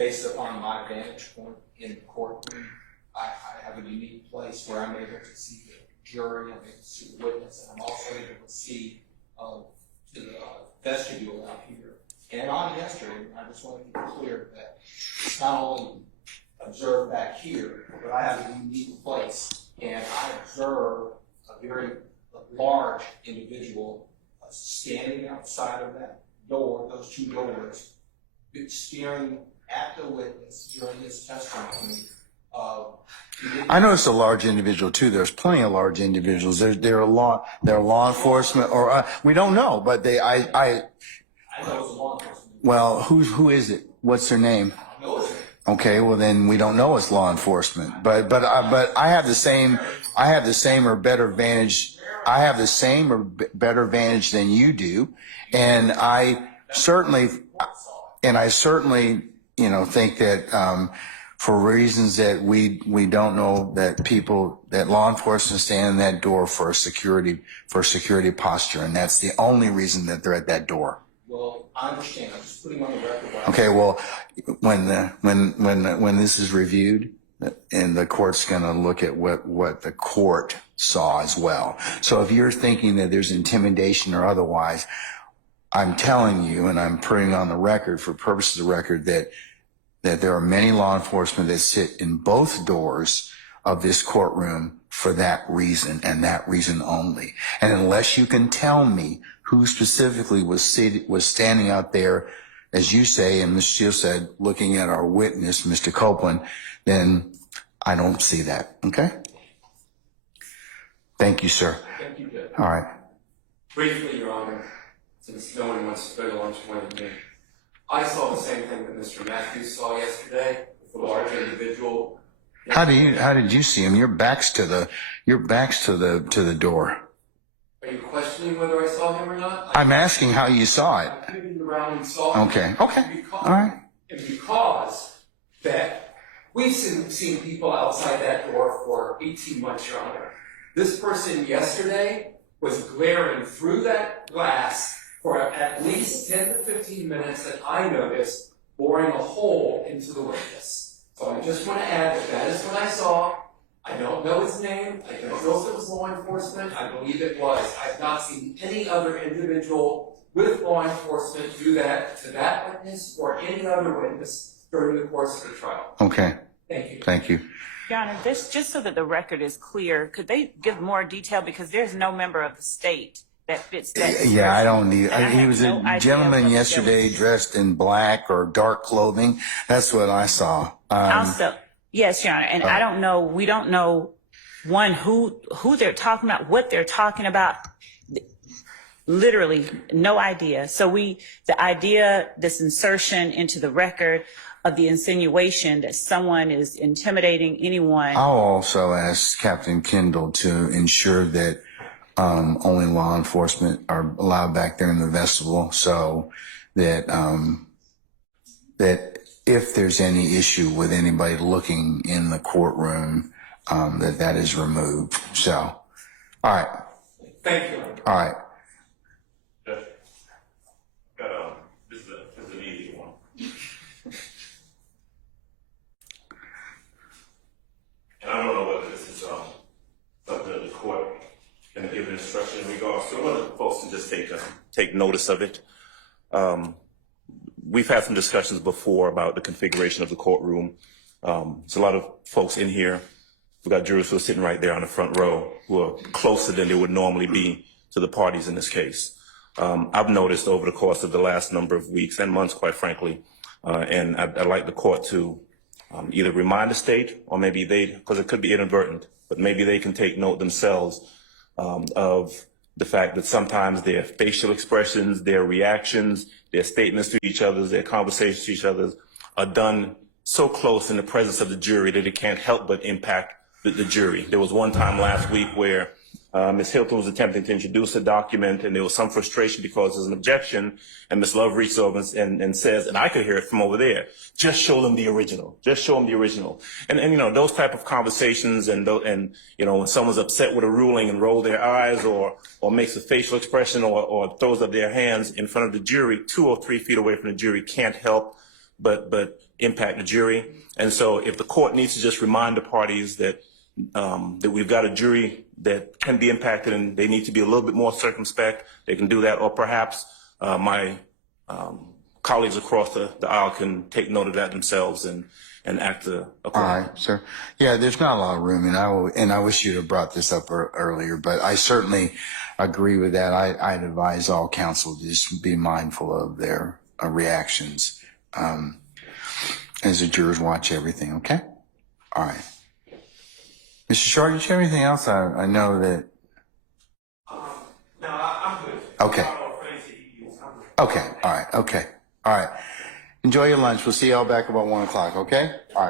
based upon my vantage point in the courtroom, I have a unique place where I'm able to see the jury, I'm able to see the witness, and I'm also able to see to the vestibule out here. And on yesterday, I just want to be clear that it's not only observed back here, but I have a unique place, and I observe a very large individual standing outside of that door, those two doors, staring at the witness during his testimony. I noticed a large individual too. There's plenty of large individuals. They're law enforcement, or we don't know, but I know it's law enforcement. Well, who is it? What's their name? I know it's Okay, well then we don't know it's law enforcement. But I have the same or better vantage. I have the same or better vantage than you do, and I certainly think that for reasons that we don't know, that law enforcement stand in that door for security posture, and that's the only reason that they're at that door. Well, I understand. I'm just putting on the record. Okay, well, when this is reviewed, and the court's going to look at what the court saw as well. So if you're thinking that there's intimidation or otherwise, I'm telling you, and I'm putting on the record for purposes of the record, that there are many law enforcement that sit in both doors of this courtroom for that reason and that reason only. And unless you can tell me who specifically was standing out there, as you say, and Ms. Shields said, looking at our witness, Mr. Copeland, then I don't see that. Okay? Thank you, sir. Thank you, Judge. All right. Briefly, Your Honor, since no one wants to go to lunch with me, I saw the same thing that Mr. Matthews saw yesterday, with the large individual. How did you see him? Your back's to the door. Are you questioning whether I saw him or not? I'm asking how you saw it. I pivoted around and saw him. Okay. All right. And because that we've seen people outside that door for 18 months, Your Honor. This person yesterday was glaring through that glass for at least 10 to 15 minutes that I noticed, boring a hole into the witness. So I just want to add that is what I saw. I don't know his name. I don't know if it was law enforcement. I believe it was. I've not seen any other individual with law enforcement do that to that witness or any other witness during the course of the trial. Okay. Thank you. Thank you. Your Honor, this, just so that the record is clear, could they give more detail, because there's no member of the state that fits that. Yeah, I don't need. He was no a idea gentleman what yesterday dressed in black or dark clothing. That's what I saw. Also, yes, Your Honor, and I don't know. We don't know who they're talking about, what they're talking about. Literally, no idea. So the idea, this insertion into the record of the insinuation that someone is intimidating anyone. I'll also ask Captain Kendall to ensure that only law enforcement are allowed back there in the vestibule, so that that if there's any issue with anybody looking in the courtroom, that is removed. So, all right. Thank you. All right. This is an easy one. And I don't know whether this is something that the court can give an instruction in regards to. I want the folks to just take notice of it. We've had some discussions before about the configuration of the courtroom. There's a lot of folks in here. We've got jurors who are sitting right there on the front row who are closer than they would normally be to the parties in this case. I've noticed over the course of the last number of weeks and months, quite frankly, and I'd like the court to either remind the state, or maybe because it could be inadvertent, but maybe they can take note themselves of the fact that sometimes their facial expressions, their reactions, their statements to each other, their conversations to each other are done so close in the presence of the jury that it can't help but impact the jury. There was one time last week where Ms. Hilton was attempting to introduce a document, and there was some frustration because there's an objection, and Ms. Love reached over and says, and I could hear it from over there, just show them the original. Just show them the original. And you know, those type of conversations, and you know, when someone's upset with a ruling and roll their eyes or makes a facial expression or throws up their hands in front of the jury, 2 or 3 feet away from the jury, can't help but impact the jury. And so if the court needs to just remind the parties that that we've got a jury that can be impacted and they need to be a little bit more circumspect, they can do that. Or perhaps my colleagues across the aisle can take note of that themselves and act accordingly. All right, sir. Yeah, there's not a lot of room, and I wish you'd have brought this up earlier, but I certainly agree with that. I'd advise all counsel to just be mindful of their reactions as the jurors watch everything, okay? All right. Mr. Short, did you have anything else? I know that... No, I'm good. Okay. Okay, all right, okay. All right. Enjoy your lunch. We'll see y'all back about 1 o'clock, okay? All right.